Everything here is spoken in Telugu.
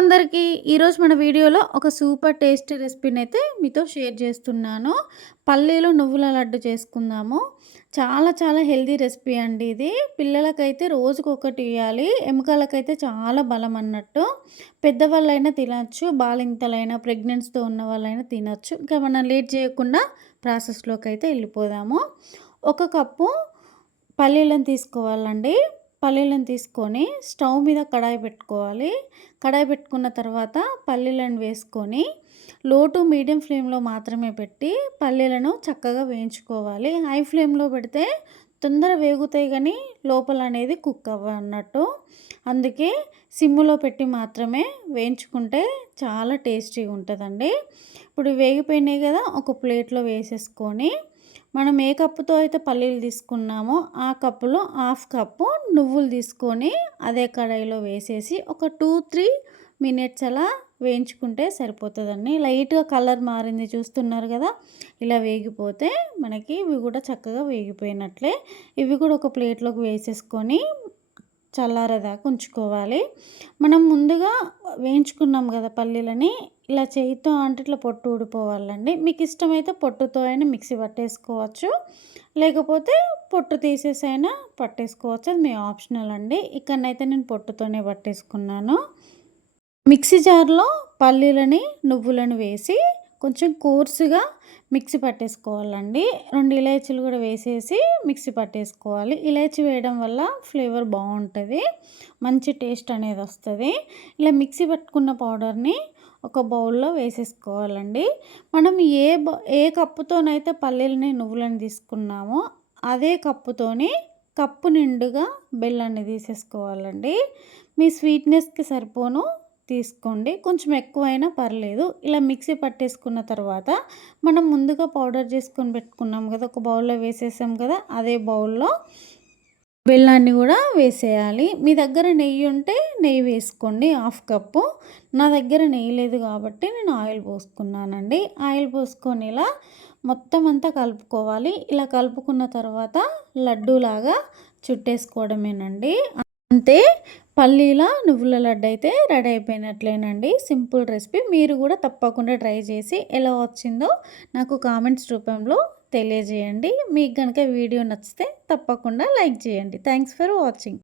అందరికీ ఈరోజు మన వీడియోలో ఒక సూపర్ టేస్టీ రెసిపీని అయితే మీతో షేర్ చేస్తున్నాను. పల్లీలు నువ్వుల లడ్డు చేసుకుందాము. చాలా చాలా హెల్తీ రెసిపీ అండి ఇది. పిల్లలకైతే రోజుకొకటి ఇవ్వాలి. ఎముకలకైతే చాలా బలం అన్నట్టు. పెద్దవాళ్ళైనా తినచ్చు, బాలింతలైనా ప్రెగ్నెన్సీతో ఉన్న వాళ్ళైనా తినచ్చు. ఇంకా మనం లేట్ చేయకుండా ప్రాసెస్లోకి అయితే వెళ్ళిపోదాము. ఒక కప్పు పల్లీలను తీసుకోవాలండి. పల్లీలను తీసుకొని స్టవ్ మీద కడాయి పెట్టుకోవాలి. కడాయి పెట్టుకున్న తర్వాత పల్లీలను వేసుకొని లో టు మీడియం ఫ్లేమ్లో మాత్రమే పెట్టి పల్లీలను చక్కగా వేయించుకోవాలి. హై ఫ్లేమ్లో పెడితే తొందర వేగుతాయి కానీ లోపల అనేది కుక్ అన్నట్టు. అందుకే సిమ్ములో పెట్టి మాత్రమే వేయించుకుంటే చాలా టేస్టీగా ఉంటుందండి. ఇప్పుడు వేగిపోయినాయి కదా, ఒక ప్లేట్లో వేసేసుకొని మనం ఏ కప్పుతో అయితే పల్లీలు తీసుకున్నామో ఆ కప్పులో హాఫ్ కప్పు నువ్వులు తీసుకొని అదే కడాయిలో వేసేసి ఒక 2-3 మినిట్స్ అలా వేయించుకుంటే సరిపోతుందండి. లైట్గా కలర్ మారింది చూస్తున్నారు కదా, ఇలా వేగిపోతే మనకి ఇవి కూడా చక్కగా వేగిపోయినట్లే. ఇవి కూడా ఒక ప్లేట్లోకి వేసేసుకొని చల్లారేదాకా ఉంచుకోవాలి. మనం ముందుగా వేయించుకున్నాం కదా పల్లీలని, ఇలా చేయితో అంటే ఇట్లా పొట్టు ఊడిపోవాలండి. మీకు ఇష్టమైతే పొట్టుతో అయినా మిక్సీ పట్టేసుకోవచ్చు, లేకపోతే పొట్టు తీసేసి అయినా పట్టేసుకోవచ్చు. అది మీ ఆప్షనల్ అండి. ఇక్కడనైతే నేను పొట్టుతోనే పట్టేసుకున్నాను. మిక్సీ జార్లో పల్లీలని నువ్వులను వేసి కొంచెం కోర్సుగా మిక్సీ పట్టేసుకోవాలండి. 2 ఇలాచీలు కూడా వేసేసి మిక్సీ పట్టేసుకోవాలి. ఇలాచీ వేయడం వల్ల ఫ్లేవర్ బాగుంటుంది, మంచి టేస్ట్ అనేది వస్తుంది. ఇలా మిక్సీ పట్టుకున్న పౌడర్ని ఒక బౌల్లో వేసేసుకోవాలండి. మనం ఏ కప్పుతోనైతే పల్లీలని నువ్వులను తీసుకున్నామో అదే కప్పుతోని కప్పు నిండుగా బెల్లాన్ని తీసేసుకోవాలండి. మీ స్వీట్నెస్కి సరిపోను తీసుకోండి, కొంచెం ఎక్కువైనా పర్లేదు. ఇలా మిక్సీ పట్టేసుకున్న తర్వాత మనం ముందుగా పౌడర్ చేసుకొని పెట్టుకున్నాం కదా, ఒక బౌల్లో వేసేసాం కదా, అదే బౌల్లో బెల్లాన్ని కూడా వేసేయాలి. మీ దగ్గర నెయ్యి ఉంటే నెయ్యి వేసుకోండి, హాఫ్ కప్పు. నా దగ్గర నెయ్యి లేదు కాబట్టి నేను ఆయిల్ పోసుకున్నానండి. ఆయిల్ పోసుకొని ఇలా మొత్తం అంతా కలుపుకోవాలి. ఇలా కలుపుకున్న తర్వాత లడ్డూలాగా చుట్టేసుకోవడమేనండి. అంతే, పల్లీల నువ్వుల లడ్డు అయితే రెడీ అయిపోయినట్లేనండి. Simple recipe. మీరు కూడా తప్పకుండా ట్రై చేసి ఎలా వచ్చిందో నాకు కామెంట్స్ రూపంలో తెలియజేయండి. మీకు కనుక వీడియో నచ్చితే తప్పకుండా లైక్ చేయండి. Thanks for watching.